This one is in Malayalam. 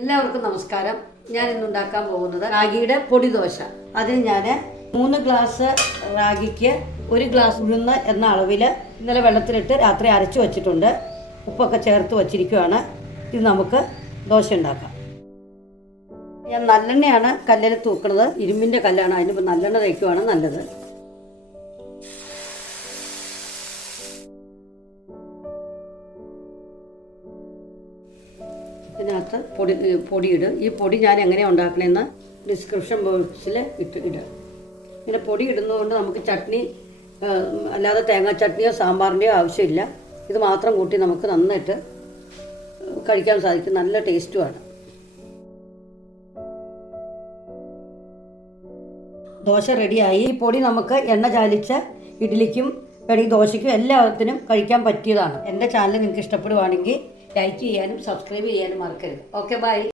എല്ലാവർക്കും നമസ്കാരം. ഞാൻ ഇന്ന് ഉണ്ടാക്കാൻ പോകുന്നത് റാഗിയുടെ പൊടി ദോശ. അതിന് ഞാൻ 3 ഗ്ലാസ് റാഗിക്ക് 1 ഗ്ലാസ് ഉഴുന്ന് എന്ന അളവിൽ ഇന്നലെ വെള്ളത്തിലിട്ട് രാത്രി അരച്ചു വച്ചിട്ടുണ്ട്. ഉപ്പൊക്കെ ചേർത്ത് വച്ചിരിക്കുകയാണ്. ഇത് നമുക്ക് ദോശ ഉണ്ടാക്കാം. ഞാൻ നല്ലെണ്ണയാണ് കല്ലിൽ തൂക്കുന്നത്. ഇരുമ്പിൻ്റെ കല്ലാണ്. അതിന് നല്ലെണ്ണ തേക്കുവാണ് നല്ലത്. ഇതിനകത്ത് പൊടിയിടും. ഈ പൊടി ഞാൻ എങ്ങനെയാണ് ഉണ്ടാക്കണമെന്ന് ഡിസ്ക്രിപ്ഷൻ ബോക്സിൽ ഇടുക. ഇങ്ങനെ പൊടി ഇടുന്നതുകൊണ്ട് നമുക്ക് ചട്നി അല്ലാതെ തേങ്ങാ ചട്നിയോ സാമ്പാറിൻ്റെയോ ആവശ്യമില്ല. ഇത് മാത്രം കൂട്ടി നമുക്ക് നന്നായിട്ട് കഴിക്കാൻ സാധിക്കും. നല്ല ടേസ്റ്റുമാണ്. ദോശ റെഡിയായി. ഈ പൊടി നമുക്ക് എണ്ണ ചാലിച്ച ഇഡ്ഡലിക്കും വേണമെങ്കിൽ ദോശയ്ക്കും എല്ലാത്തിനും കഴിക്കാൻ പറ്റിയതാണ്. എൻ്റെ ചാനൽ നിങ്ങൾക്ക് ഇഷ്ടപ്പെടുവാണെങ്കിൽ ലൈക്ക് ചെയ്യാനും സബ്സ്ക്രൈബ് ചെയ്യാനും മറക്കരുത്. Okay, by.